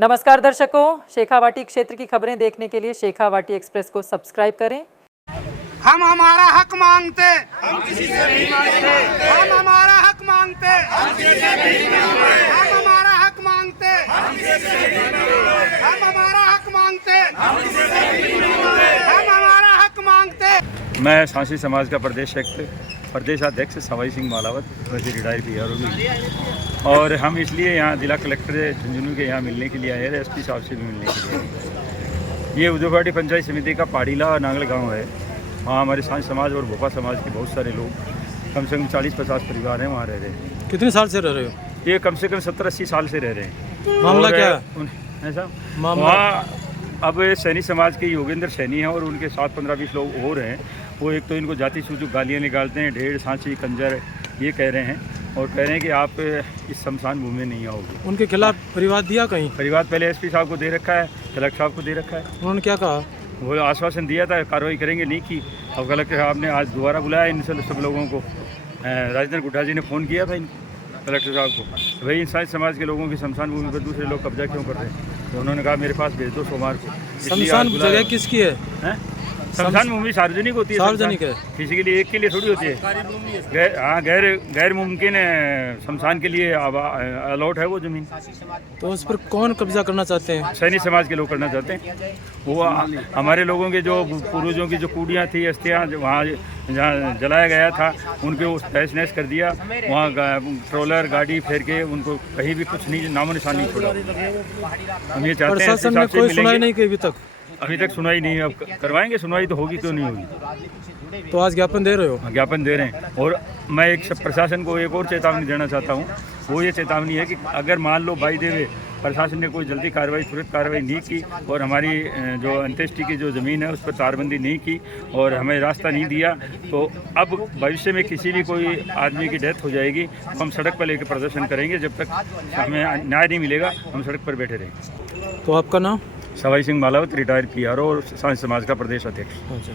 नमस्कार दर्शकों, शेखावाटी क्षेत्र की खबरें देखने के लिए शेखावाटी एक्सप्रेस को सब्सक्राइब करें। हम हमारा हक मांगते, हम किसी से नहीं मांगते। हम हमारा हक मांगते, हम किसी से नहीं मांगते। हम हमारा हक मांगते, हम किसी से नहीं मांगते। हम हमारा हक मांगते, हम किसी से नहीं मांगते। हम हमारा हक मांगते। मैं सांसी समाज का प्रदेशाध्यक्ष सवाई सिंह मालावत, वैसे रिटायर PRO भी, और हम इसलिए यहाँ जिला कलेक्टर झुंझुनू के यहाँ मिलने के लिए आए हैं, SP साहब से भी मिलने के लिए आए। ये उदयवाटी पंचायत समिति का पाड़ीला नांगल गांव है। वहाँ हमारे सांसी समाज और भोपा समाज के बहुत सारे लोग, कम से कम 40-50 परिवार हैं, वहाँ रह रहे हैं। कितने साल से रह रहे हो? ये कम से कम 70-80 साल से रह रहे हैं। मामला क्या है साहब? मामला वहाँ अब सैनी समाज के योगेंद्र सैनी हैं और उनके साथ 15-20 लोग और हैं। वो एक तो इनको जाति सूचक गालियाँ निकालते हैं, ढेड़, सांची, कंजर, ये कह रहे हैं, और कह रहे हैं कि आप इस शमशान भूमि में नहीं आओगे। उनके खिलाफ परिवाद दिया कहीं? परिवार पहले SP साहब को दे रखा है, कलेक्टर साहब को दे रखा है। उन्होंने क्या कहा? वो आश्वासन दिया था कार्रवाई करेंगे, नहीं की। अब कलेक्टर साहब ने आज दोबारा बुलाया इन सब लोगों को। राजेंद्र गुड्डा जी ने फ़ोन किया था कलेक्टर साहब को, भाई इंसान समाज के लोगों की शमशान भूमि पर दूसरे लोग कब्जा क्यों कर रहे हैं। तो उन्होंने कहा मेरे पास भेज दो सोमवार को। शमशान जगह किसकी है? शमशान भूमि सार्वजनिक होती है। सार्वजनिक है, किसी के लिए, एक के लिए थोड़ी होती है। गैर मुमकिन शमशान के लिए अलॉट है वो ज़मीन। तो उस पर कौन कब्जा करना चाहते हैं? सैनी समाज के लोग करना चाहते हैं। वो हमारे लोगों के जो पूर्वजों की जो कूड़ियाँ थी, अस्थियाँ वहाँ जहाँ जलाया गया था, उनके वो तहस नहस कर दिया। वहाँ ट्रोलर गाड़ी फेर के उनको कहीं भी कुछ नहीं, नामो निशान नहीं छोड़ा। हम ये चाहते हैं प्रशासन ने कोई सुनाई नहीं की अभी तक सुनाई नहीं। अब करवाएंगे, सुनवाई तो होगी, क्यों नहीं होगी। तो आज ज्ञापन दे रहे हो? ज्ञापन दे रहे हैं। और मैं एक प्रशासन को एक और चेतावनी देना चाहता हूँ। वो ये चेतावनी है कि अगर मान लो बाई देवे प्रशासन ने कोई जल्दी तुरंत कार्रवाई नहीं की और हमारी जो अंत्येष्टि की जो ज़मीन है उस पर तारबंदी नहीं की और हमें रास्ता नहीं दिया, तो अब भविष्य में किसी भी कोई आदमी की डेथ हो जाएगी तो हम सड़क पर लेकर प्रदर्शन करेंगे। जब तक हमें न्याय नहीं मिलेगा हम सड़क पर बैठे रहेंगे। तो आपका नाम? सवाई सिंह मालावत, रिटायर PRO और सांसी समाज का प्रदेश अध्यक्ष। अच्छा।